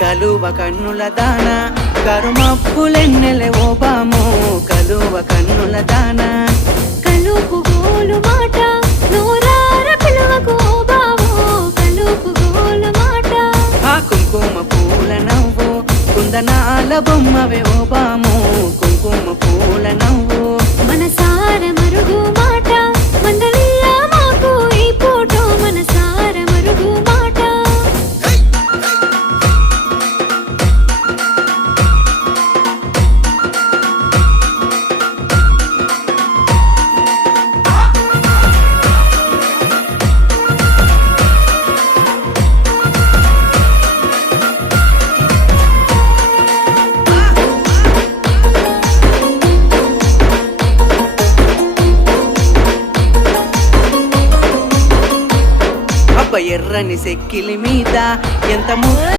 కలువ కన్నుల దాన కరుమప్పులెన్నెలే ఓ బాము కలువ కన్నుల దాన కలుపు గోలు మాట నూరార పిలువకు ఓ బావో కలుపు గోలు మాట ఆ కుంకుమ పూల నవ్వు కుందనాల బొమ్మవే ఓ బాము కుంకుమ పూల నవ్వు మనసార మరుగు మాట మందలియ మాకు ఈ పూట మనసార మరుగు మాట అబ్బ ఎర్రని సెక్కిలి మీద ఎంత